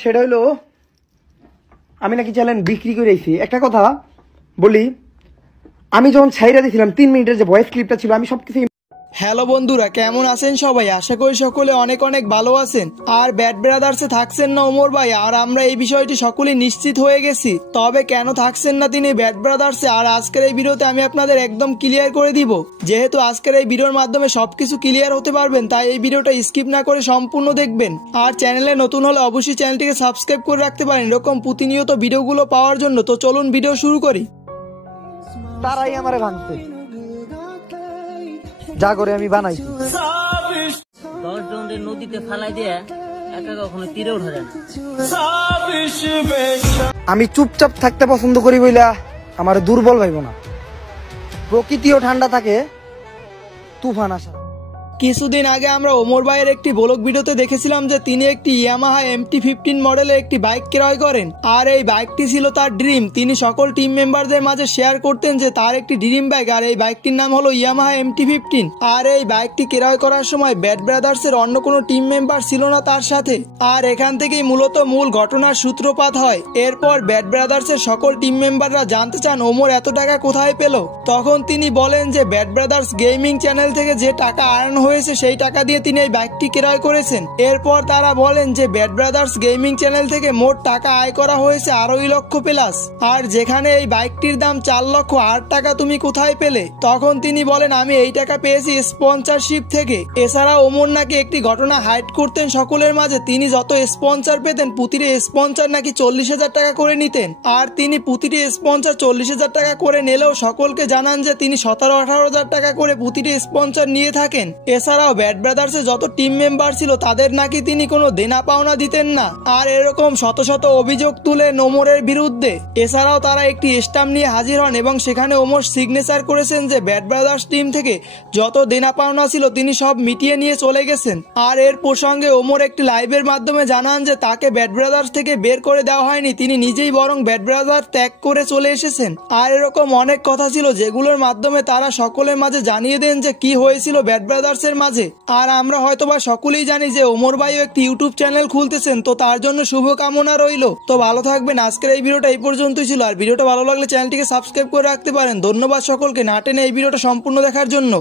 সেটা হলো আমি নাকি চ্যানেল বিক্রি করে আইছি। একটা কথা বলি, আমি যখন ছাইরা দিয়েছিলাম 3 মিনিটের যে ভয়েস ক্লিপটা ছিল, আমি সবকিছু। হ্যালো বন্ধুরা, কেমন আছেন সবাই? আশা করি সকলে অনেক অনেক ভালো আছেন। আর ব্যাড ব্রাদার্সে থাকছেন না ওমর ভাই, আর আমরা এই বিষয়টি সকলেই নিশ্চিত হয়ে গেছি। তবে কেন থাকছেন না তিনি ব্যাড ব্রাদার্সে, আর আজকের এই ভিডিওতে আমি আপনাদের একদম ক্লিয়ার করে দিব। যেহেতু আজকের এই ভিডিওর মাধ্যমে সবকিছু ক্লিয়ার হতে পারবেন, তাই এই ভিডিওটা স্কিপ না করে সম্পূর্ণ দেখবেন। আর চ্যানেলে নতুন হলে অবশ্যই চ্যানেলটিকে সাবস্ক্রাইব করে রাখতে পারেন এরকম প্রতিনিয়ত ভিডিওগুলো পাওয়ার জন্য। তো চলুন ভিডিও শুরু করি। তারাই আমারে ভাঙছে, যা করে আমি বানাই। 10 জনের নদীতে ফালাই দিয়ে একা কখনো তীরে ওঠা যায় না। আমি চুপচাপ থাকতে পছন্দ করি বইলা আমার দুর্বল ভাইব না। প্রকৃতিও ঠান্ডা থাকে, তুফান আসা। কিছুদিন আগে আমরা ওমর ভাইয়ের একটি ব্লগ ভিডিওতে দেখেছিলাম যে তিনি একটি ইয়ামাহা MT-15 মডেলের একটি বাইক ক্রয় করেন। আর এই বাইকটি ছিল তার ড্রিম। তিনি সকল টিম মেম্বারদের মাঝে শেয়ার করতেন যে তার একটি ড্রিম বাইক, আর এই বাইকটির নাম হলো ইয়ামাহা MT-15। আর এই বাইকটি ক্রয় করার সময় ব্যাড ব্রাদার্সের অন্য কোনো টিম মেম্বার ছিল না তার সাথে। আর এখান থেকেই মূলত মূল ঘটনার সূত্রপাত হয়। এরপর ব্যাড ব্রাদার্সের সকল টিম মেম্বাররা জানতে চান ওমর এত টাকা কোথায় পেল। তখন তিনি বলেন যে ব্যাড ব্রাদার্স গেমিং চ্যানেল থেকে যে টাকা আর্ন হয়েছে সেই টাকা দিয়ে তিনি এই বাইকটি ক্রয় করেছেন। এরপর তারা বলেন যে ব্যাড ব্রাদার্স গেমিং চ্যানেল থেকে মোট টাকা আয় করা হয়েছে 2.5 লক্ষ প্লাস। আর যেখানে এই বাইকটির দাম 4 লক্ষ, 8 টাকা তুমি কোথায় পেলে? তখন তিনি বলেন আমি এই টাকা পেয়েছি স্পন্সরশিপ থেকে। এছাড়া ওমর নাকি একটি ঘটনা হাইড করতেন সকলের মাঝে। তিনি যত স্পন্সর পেতেন প্রতিটি স্পন্সর নাকি 40,000 টাকা করে নিতেন। আর তিনি প্রতিটি স্পন্সর 40,000 টাকা করে নিলেও সকলকে জানান যে তিনি 17-18,000 টাকা করে প্রতিটি স্পন্সর নিয়ে থাকেন। এছাড়াও ব্যাড ব্রাদার্সে যত টিম মেম্বার ছিল তাদের নাকি তিনি কোনো দেনা পাওনা দিতেন না। আর এরকম শত শত অভিযোগ তুলে ওমরের বিরুদ্ধে। এছাড়াও তারা একটি স্ট্যাম্প নিয়ে হাজির হন এবং সেখানে ওমর সিগনেচার করেছেন যে ব্যাড ব্রাদার্স টিম থেকে যত দেনা পাওনা ছিল তিনি সব মিটিয়ে নিয়ে চলে গেছেন। আর এর প্রসঙ্গে ওমর একটি লাইভের মাধ্যমে জানান যে তাকে ব্যাড ব্রাদার্স থেকে বের করে দেওয়া হয়নি, তিনি নিজেই বরং ব্যাড ব্রাদার্স ত্যাগ করে চলে এসেছেন। আর এরকম অনেক কথা ছিল যেগুলোর মাধ্যমে তারা সকলের মাঝে জানিয়ে দেন যে কি হয়েছিল ব্যাড ব্রাদার্সের মাঝে। আর আমরা হয়তোবা সকলেই জানি যে ওমর ভাইও একটি ইউটিউব চ্যানেল খুলতেছেন, তো তার জন্য শুভকামনা রইল। তো ভালো থাকবেন। আজকের এই ভিডিওটা এই পর্যন্তই ছিল। আর ভিডিওটা ভালো লাগলে চ্যানেলটিকে সাবস্ক্রাইব করে রাখতে পারেন। ধন্যবাদ সকলকে না টেনে এই ভিডিওটা সম্পূর্ণ দেখার জন্য।